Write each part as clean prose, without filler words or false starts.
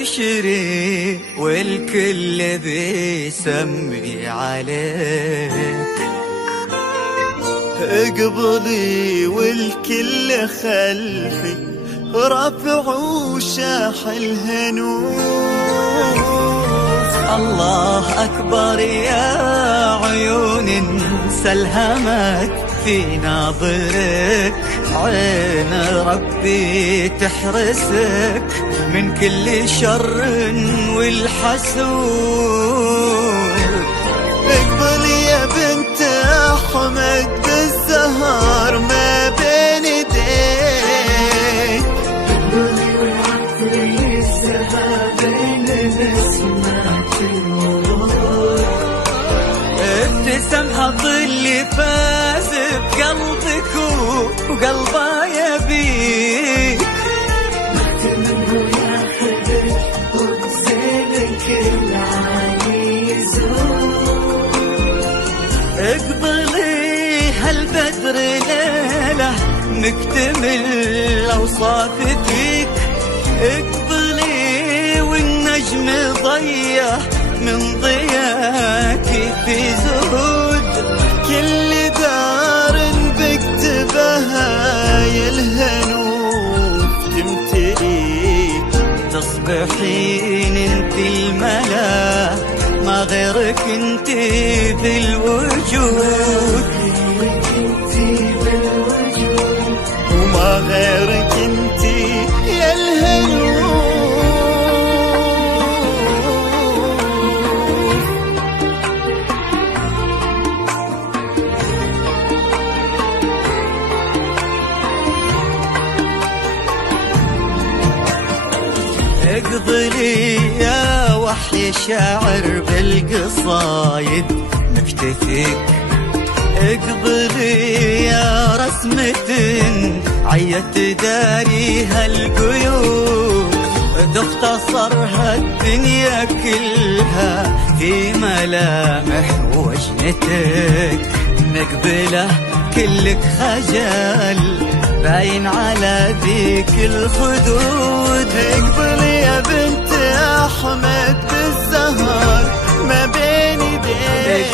تشري والكل بيسمي عليك. اقبلي والكل خلفي رفعوا شاح الهنوف. الله أكبر يا عيون انسى الهمك في ناظرك، عين ربي تحرسك من كل شر والحسود. اقبلي يا بنت أحمد بالزهر ما بين ايديك. اقبلي والعطر يسرى بين نسمات الورود. ابتسم حط اللي فاز بقلبك وقلبه يبيك. منه ياخذك وبزينك العالي يزور. اقبلي هالبدر ليله مكتمل اوصاف فيك. اقبلي والنجم ضيه من ضياك في زهود. كل دار بكتبها يا الهنوف تمتليك. تصبحين انت الملا ما غيرك انت بالوجود. وما غيرك انت يا الهنوف. اقبلي يا وحي شاعر بالقصايد نكتفيك. اقبلي يا رسمة عيت داريها القيود. تختصرها الدنيا كلها في ملامح وجنتك. مقبلة كلك خجل باين على ذيك الخدود. اقبلي يا بنت أحمد بالزهر ما بين ايديك.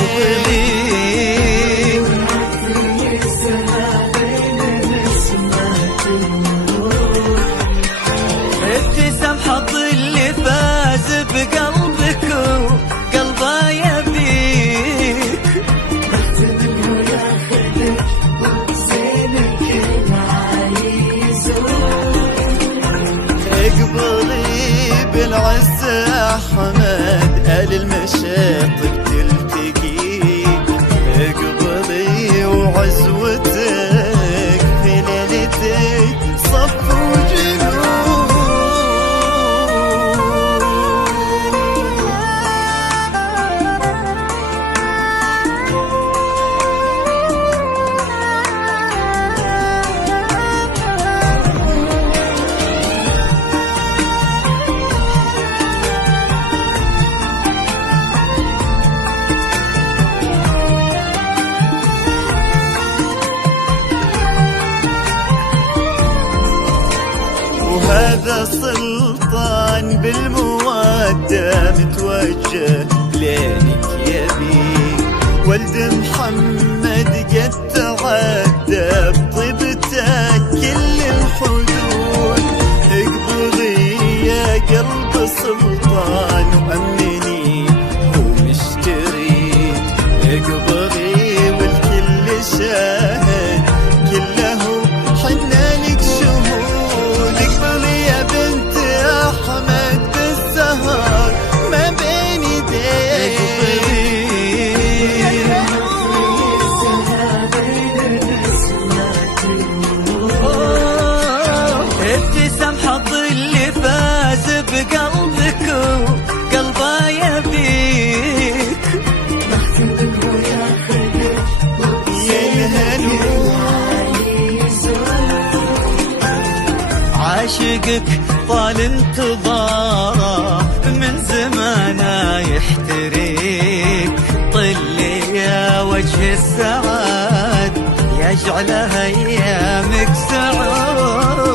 ابتسم حط اللي فاز بقلبك وقلبه يبيك. اقبلي بالعز أحمد آل المشاطق تلتقيك. اقبلي وعزوتك في ليلتك صف وجنود. وهذا سلطان بالمودة متوجه لينك يبي. ولد محمد قد تعدى بطيبتك كل الحدود. اقبلي يا قلب سلطان وأمني هو مشتري. اقبلي والكل شاهد كله حنانك شهود. اقبلي يا بنت أحمد بالزهر ما بين ايديك. ابتسم حط اللي فاز بقلبك وقلبه يبيك. يا الهنوف عاشقك طال انتظاره من زمانه يحتريك. طلي يا وجه السعاد يجعل ايامك سعود.